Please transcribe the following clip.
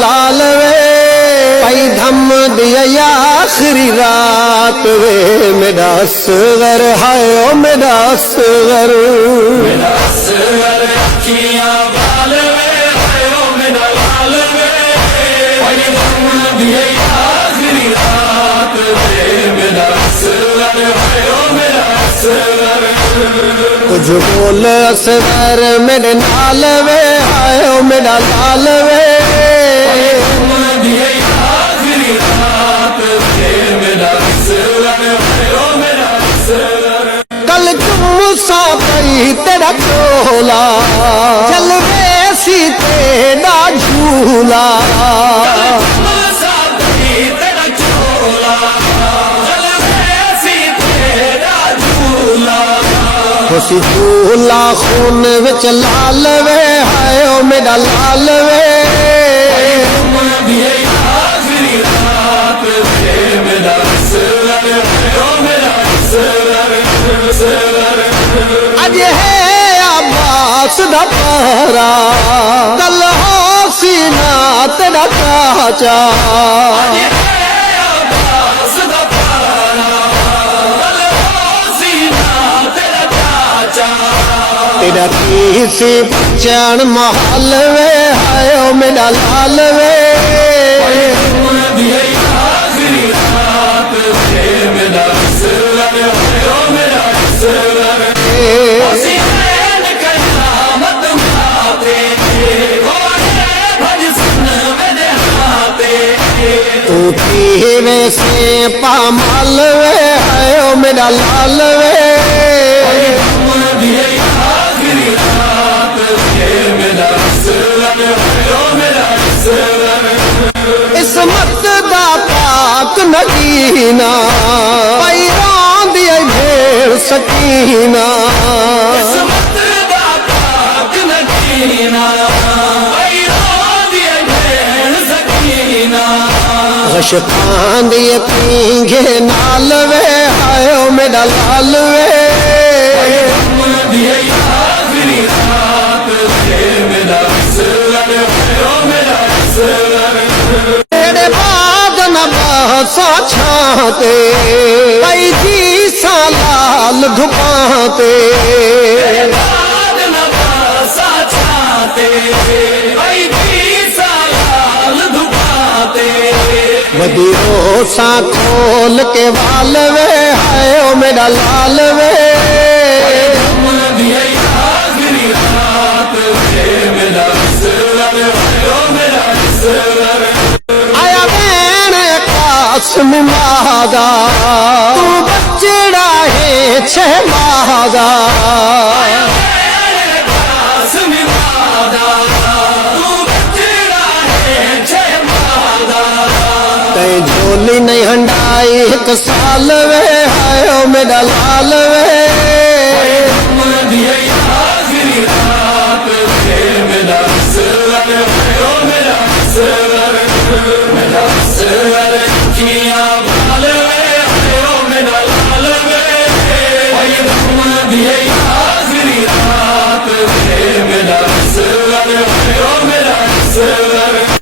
लाल वे भाई धम दिया आखिरी रात वे मेरा असगर हाय ओ मेरा असगर अखियां बाल वे हाय ओ मेरा लाल वे भाई धम दिया आखिरी रात वे मेरा असगर हाय ओ मेरा असगर कुछ बोल असगर मेरे नाल वे हाय ओ मेरा लाल वे कल चूसा पई तेरा चोला चल वैसी तेरा झूला खुशी झूला खून विच लाल वे हाय ओ मेरा लाल वे अज है अब्बास दा पारा कल हो सीना तेरा चाचा तेरा किसी बचन महल वे हाय ओ मेरा लाल वे तू तीवे से पामाल वे हाय ओ मेरा लाल वे इसमत दा पाक नगीना पाई रांदी आई भेड़ सकीना इसमत दा पाक नगीना पाई रांदी आई भेड़ सकीना गशकान दिए पींगे नाल वे हाय ओ मेरा लाल वे तेरे बाद न बहसा छाते कई जी सालाल धुपाते वदीरो सा खोल के वाल वे हाय ओ मेरा लाल वे आया बैन कासम मादा तू बच्चड़ा है छह मादा झोली नहीं हंडाई एक साल वे हाय ओ मेरा लाल वे